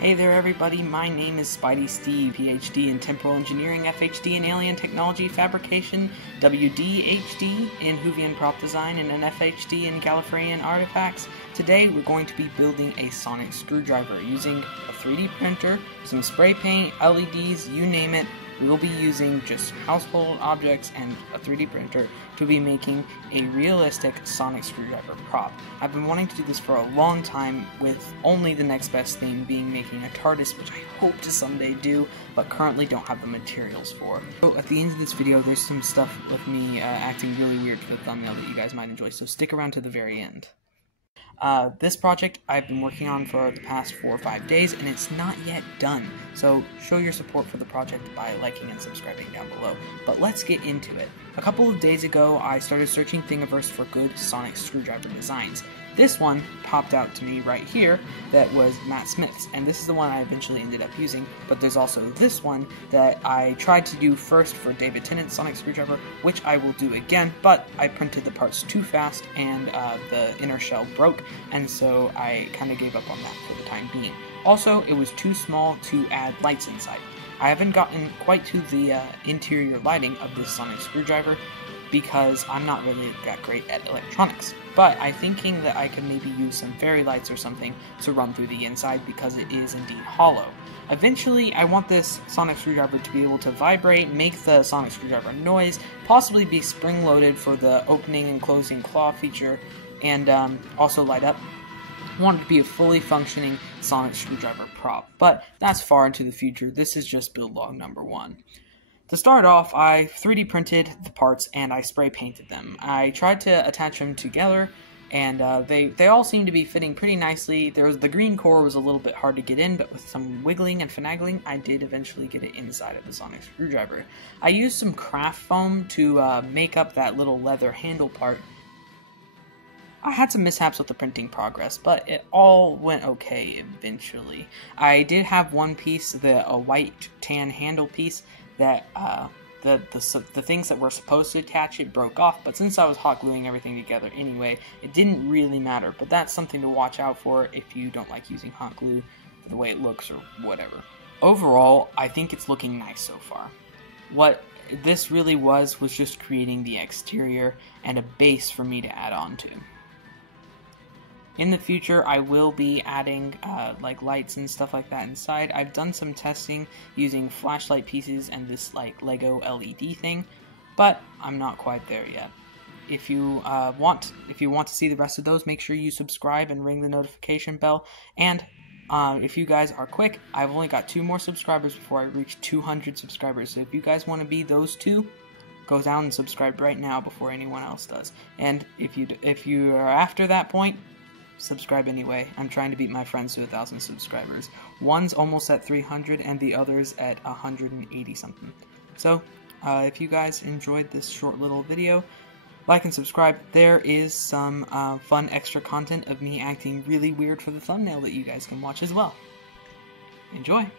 Hey there everybody, my name is Spidey Steve, PhD in Temporal Engineering, FHD in Alien Technology Fabrication, WD-HD in Whovian Prop Design, and an FHD in Gallifreyan Artifacts. Today we're going to be building a sonic screwdriver using a 3D printer, some spray paint, LEDs, you name it. We will be using just household objects and a 3D printer to be making a realistic sonic screwdriver prop. I've been wanting to do this for a long time, with only the next best thing being making a TARDIS, which I hope to someday do, but currently don't have the materials for. So at the end of this video, there's some stuff with me acting really weird for the thumbnail that you guys might enjoy, so stick around to the very end. This project I've been working on for the past 4 or 5 days, and it's not yet done, so show your support for the project by liking and subscribing down below. But let's get into it. A couple of days ago, I started searching Thingiverse for good sonic screwdriver designs. This one popped out to me right here that was Matt Smith's, and this is the one I eventually ended up using, but there's also this one that I tried to do first for David Tennant's sonic screwdriver, which I will do again, but I printed the parts too fast and the inner shell broke, and so I kind of gave up on that for the time being. Also, it was too small to add lights inside. I haven't gotten quite to the interior lighting of this sonic screwdriver because I'm not really that great at electronics. But I'm thinking that I could maybe use some fairy lights or something to run through the inside because it is indeed hollow. Eventually, I want this sonic screwdriver to be able to vibrate, make the sonic screwdriver noise, possibly be spring-loaded for the opening and closing claw feature, and also light up. I want it to be a fully functioning sonic screwdriver prop, but that's far into the future. This is just build log number 1. To start off, I 3D printed the parts and I spray painted them. I tried to attach them together, and they all seem to be fitting pretty nicely. The green core was a little bit hard to get in, but with some wiggling and finagling, I did eventually get it inside of the sonic screwdriver. I used some craft foam to make up that little leather handle part. I had some mishaps with the printing progress, but it all went okay eventually. I did have one piece, a white tan handle piece, that the things that were supposed to attach it broke off, but since I was hot gluing everything together anyway, it didn't really matter. But that's something to watch out for if you don't like using hot glue for the way it looks or whatever. Overall, I think it's looking nice so far. What this really was just creating the exterior and a base for me to add on to. In the future, I will be adding like lights and stuff like that inside. I've done some testing using flashlight pieces and this like Lego LED thing, but I'm not quite there yet. If you want to see the rest of those, make sure you subscribe and ring the notification bell. And if you guys are quick, I've only got 2 more subscribers before I reach 200 subscribers. So if you guys want to be those 2, go down and subscribe right now before anyone else does. And if you are after that point, subscribe anyway. I'm trying to beat my friends to 1,000 subscribers. One's almost at 300 and the other's at 180 something. So, if you guys enjoyed this short little video, like and subscribe. There is some fun extra content of me acting really weird for the thumbnail that you guys can watch as well. Enjoy!